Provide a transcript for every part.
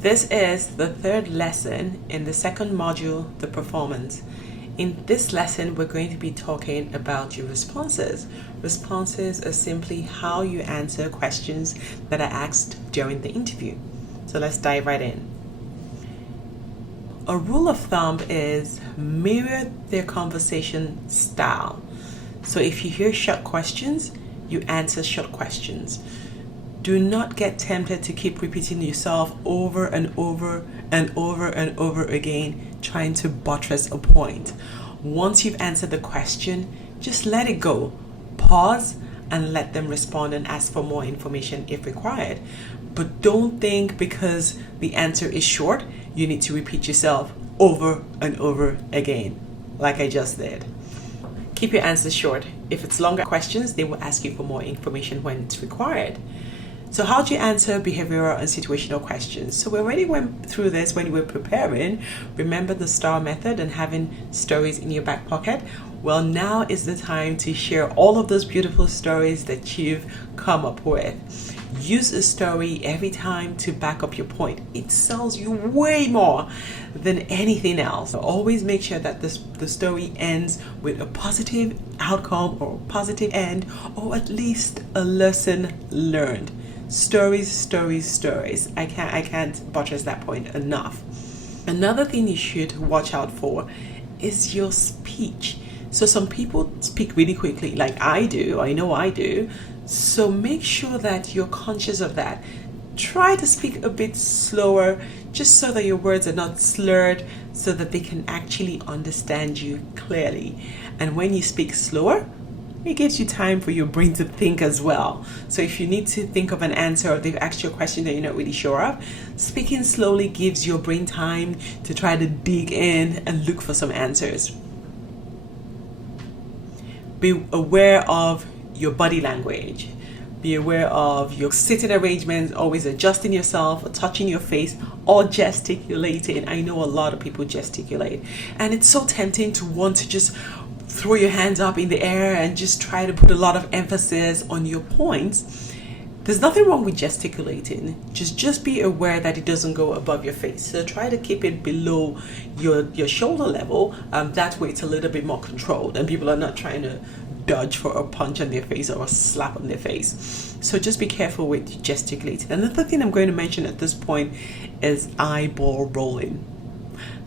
This is the third lesson in the second module, the performance. In this lesson, we're going to be talking about your responses. Responses are simply how you answer questions that are asked during the interview. So let's dive right in. A rule of thumb is mirror their conversation style. So if you hear short questions, you answer short questions. Do not get tempted to keep repeating yourself over and over and over and over again, trying to buttress a point. Once you've answered the question, just let it go. Pause and let them respond and ask for more information if required. But don't think because the answer is short, you need to repeat yourself over and over again, like I just did. Keep your answers short. If it's longer questions, they will ask you for more information when it's required. So how do you answer behavioral and situational questions? So we already went through this when you were preparing. Remember the STAR method and having stories in your back pocket? Well, now is the time to share all of those beautiful stories that you've come up with. Use a story every time to back up your point. It sells you way more than anything else. So always make sure that the story ends with a positive outcome or a positive end, or at least a lesson learned. Stories, stories, stories. I can't buttress that point enough. Another thing you should watch out for is your speech. So some people speak really quickly, like I do. I know I do. So make sure that you're conscious of that. Try to speak a bit slower, just so that your words are not slurred, so that they can actually understand you clearly. And when you speak slower, it gives you time for your brain to think as well. So if you need to think of an answer, or they've asked you a question that you're not really sure of, speaking slowly gives your brain time to try to dig in and look for some answers. Be aware of your body language. Be aware of your sitting arrangements, always adjusting yourself, or touching your face, or gesticulating. I know a lot of people gesticulate, and it's so tempting to want to just throw your hands up in the air and just try to put a lot of emphasis on your points. There's nothing wrong with gesticulating. Just be aware that it doesn't go above your face. So try to keep it below your shoulder level. That way it's a little bit more controlled and people are not trying to dodge for a punch on their face or a slap on their face. So just be careful with gesticulating. Another thing I'm going to mention at this point is eyeball rolling.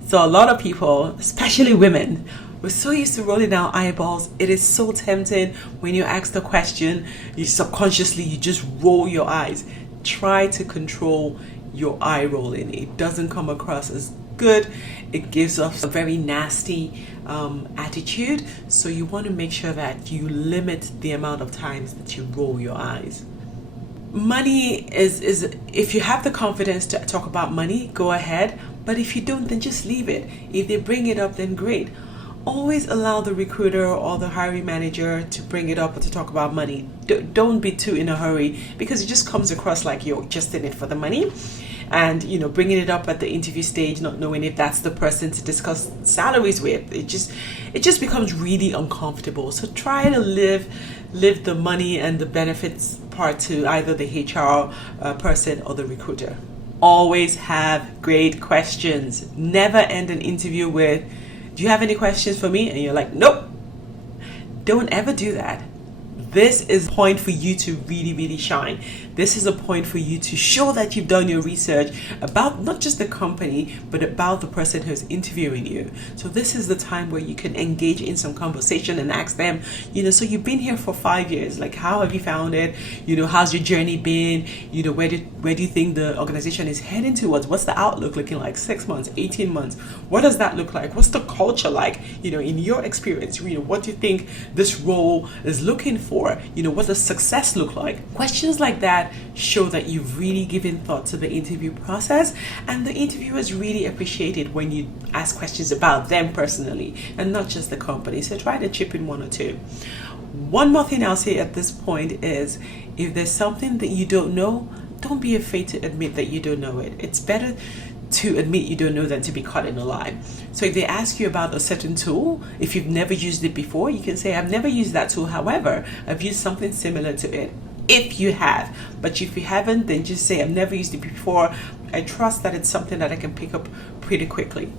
So a lot of people, especially women, we're so used to rolling our eyeballs. It is so tempting when you ask the question, you just roll your eyes. Try to control your eye rolling. It doesn't come across as good. It gives off a very nasty attitude. So you want to make sure that you limit the amount of times that you roll your eyes. Money is if you have the confidence to talk about money, go ahead. But if you don't, then just leave it. If they bring it up, then great. Always allow the recruiter or the hiring manager to bring it up or to talk about money. Don't be too in a hurry, because it just comes across like you're just in it for the money. And bringing it up at the interview stage, not knowing if that's the person to discuss salaries with, it just becomes really uncomfortable. So try to live the money and the benefits part to either the HR person or the recruiter. Always have great questions. Never end an interview with, "Do you have any questions for me?" And you're like, "Nope." Don't ever do that. This is a point for you to really, really shine. This is a point for you to show that you've done your research about not just the company, but about the person who's interviewing you. So this is the time where you can engage in some conversation and ask them, so you've been here for 5 years. Like, how have you found it? How's your journey been? Where do you think the organization is heading towards? What's the outlook looking like? 6 months, 18 months? What does that look like? What's the culture like? In your experience, what do you think this role is looking for? What does success look like? Questions like that show that you've really given thought to the interview process, and the interviewers really appreciate it when you ask questions about them personally and not just the company. So try to chip in one or two. One more thing I'll say at this point is, if there's something that you don't know, don't be afraid to admit that you don't know it. It's better to admit you don't know than to be caught in a lie. So if they ask you about a certain tool, if you've never used it before, you can say, "I've never used that tool. However, I've used something similar to it." If you have, but if you haven't, then just say, "I've never used it before. I trust that it's something that I can pick up pretty quickly.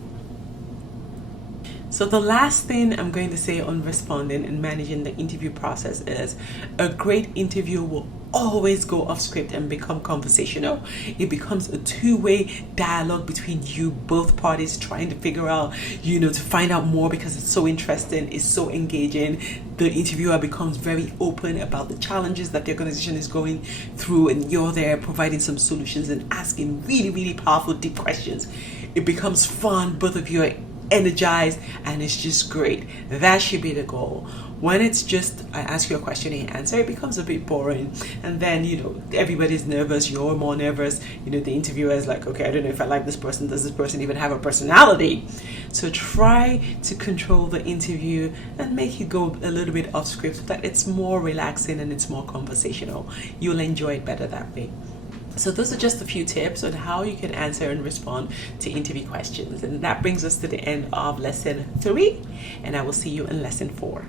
So the last thing I'm going to say on responding and managing the interview process is a great interview will always go off script and become conversational. It becomes a two-way dialogue between you, both parties trying to figure out, to find out more because it's so interesting, it's so engaging. The interviewer becomes very open about the challenges that the organization is going through, and you're there providing some solutions and asking really, really powerful, deep questions. It becomes fun, both of you are energized, and it's just great. That should be the goal. When it's just I ask you a question and you answer, it becomes a bit boring, and then everybody's nervous, you're more nervous, the interviewer is like, okay, I don't know if I like this person, does this person even have a personality? So try to control the interview and make it go a little bit off script so that it's more relaxing and it's more conversational. You'll enjoy it better that way. So those are just a few tips on how you can answer and respond to interview questions. And that brings us to the end of lesson 3, and I will see you in lesson 4.